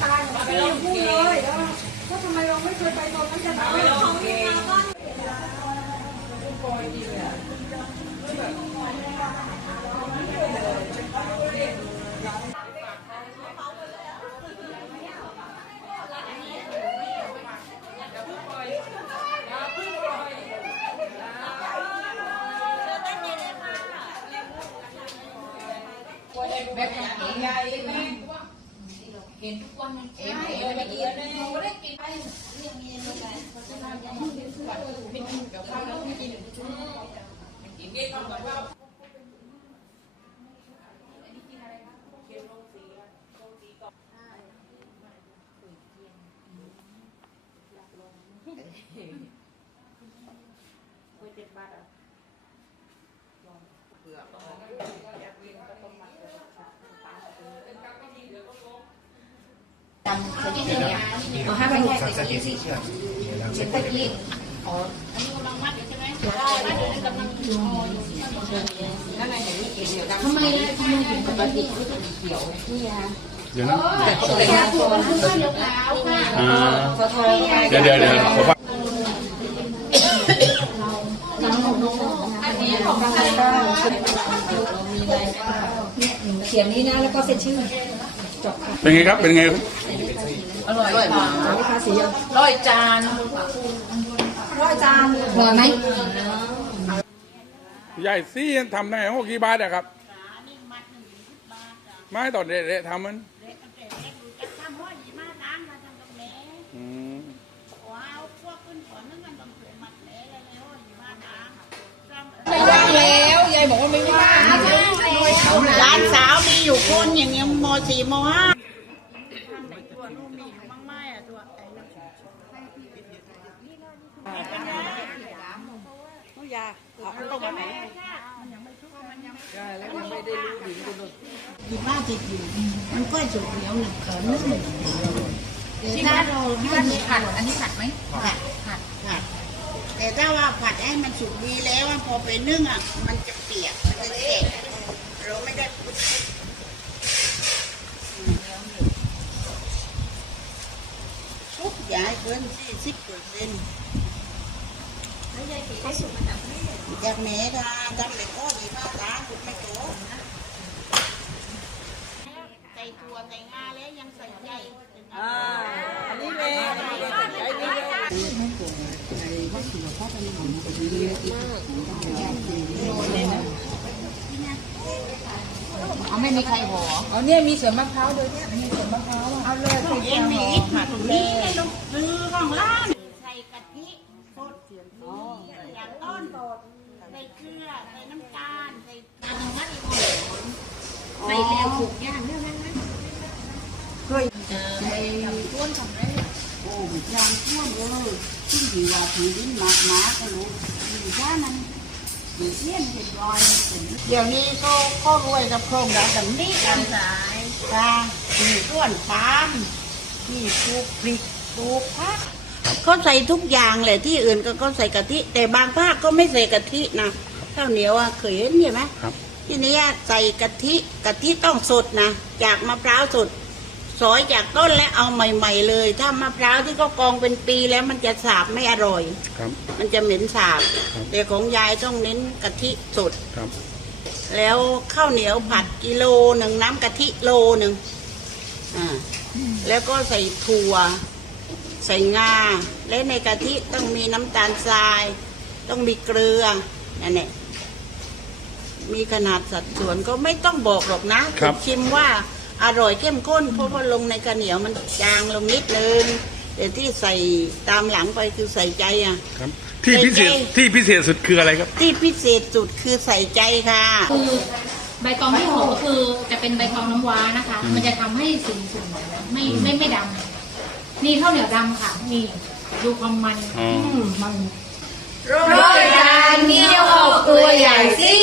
เห็นทุกวันเอ็มเอ็มไม่เลยไม่ได้กินไปเรื่องนี้ไม่ได้เพราะฉะนั้นยังไม่กินทุกวันไม่กินกับข้าวแล้วไม่กินชุ่มกินเด็กทำกับข้าวจำสถิติเนี่ยเอาห้าใบแรกใส่ตะกี้สิเช็ดตะกี้อ๋ออันนี้กำลังมัดอยู่ ใช่ไหมได้มัดอยู่กำลังดูนั่นไงเห็นนี่เกี่ยวกับทำไมนะทำไมถึงปกติที่เขียวนี่ฮะเดี๋ยวนะแต่แต่ยาตัวมันขึ้นเขียวขาวค่ะขอโทษเดี๋ยวเดี๋ยวเดี๋ยวผมว่าอันนี้ของใครบ้างเนี่ยเขียนนี้นะแล้วก็เซ็นชื่อ เป็นไงครับ เป็นไงครับอร่อยค่ะไม่ค่าสีอะร้อยจานร้อยจานเหลือไหมใหญ่ซี่ทำได้หกกี่บาทอะครับไม่ต่อเด็ดๆทำมันอืมไม่ อยู่คนอย่างเงี้ยมสี่มห้าอยู่บ้านติดอยู่มันก็สุกเหนียวหนักเขินนึ่งแต่ถ้าเราให้มันผัดอันนี้ผัดไหมผัดผัดผัดแต่ถ้าว่าผัดให้มันสุกดีแล้วพอไปนึ่งอะมันจะเปียกมันจะแฉะเราไม่ได้พุดทุกอ ย่าให้เกินสี่สิบเปอร์เซ็นต์จากแม่ทาทำเด็กก็ดีมากร้านคุณไม่โตใส่ถั่วใส่งาแล้วยังใส่ใจอ่าอันนี้เลยใส่ใจนี่เลยเอาไม่มีใครห่อเอาเนี่ยมีสวนมะพร้าวด้วยเนี่ยมีสวนมะพร้าวอะเอาเลย เอ็มมีผัดนี้ในลูกซื้อของร้านใส่กะทิสดอย่างต้นใส่เกลือ ใส่น้ำตาลใส่น้ำมันใส่แล้วถูกย่างเนี่ยนะเคยใส่ต้นทำได้โอ้ยางท่วมเลยซึ่งถือว่าถือดินหมากหมากันรู้อยู่ท่านั้นเดี๋ยวเสี้ยนเห็นรอยเดี๋ยวนี้ก็ก็รวยกับโครงการแบบนี้กันสายตามีต้นปาล์มที่ปลูกพริกปลูกผักเขาใส่ทุกอย่างเลยที่อื่นก็ก็ใส่กะทิแต่บางภาคก็ไม่ใส่กะทินะ ข้าวเหนียวอะเคยเห็นใช่ไหมครับ ทีนี้ใส่กะทิกะทิต้องสดนะจากมะพร้าวสดสอยจากต้นแล้วเอาใหม่ ๆ เลย ถ้ามะพร้าวที่ก็กองเป็นปีแล้วมันจะสาบไม่อร่อย ครับ มันจะเหม็นสาบครับ แต่ของยายต้องเน้นกะทิสด ครับ แล้วข้าวเหนียวผัดกิโลหนึ่งน้ำกะทิโลหนึ่งอ่าแล้วก็ใส่ถั่ว ใส่งาและในกะทิต้องมีน้ำตาลทราย ต้องมีเกลือนั่นแหละ มีขนาดสัดส่วนก็ไม่ต้องบอกหรอกนะครับ ชิมว่าอร่อยเข้มข้น เพราะว่าลงในข้าวเหนียวมันจางลงนิดนึงแต่ที่ใส่ตามหลังไปคือใส่ใจอะ ครับ ที่พิเศษใจที่พิเศษสุดคืออะไรครับ ที่พิเศษสุดคือใส่ใจค่ะ คือใบตองที่หอมก็คือจะเป็นใบตองน้ำว้านะคะ มันจะทำให้สุ่มๆไม่ไม่ไม่ดำนี่ข้าวเหนียวดำค่ะ นี่ดูความมันอ๋อมันร้อยจานเดียวออกตัวใหญ่สิ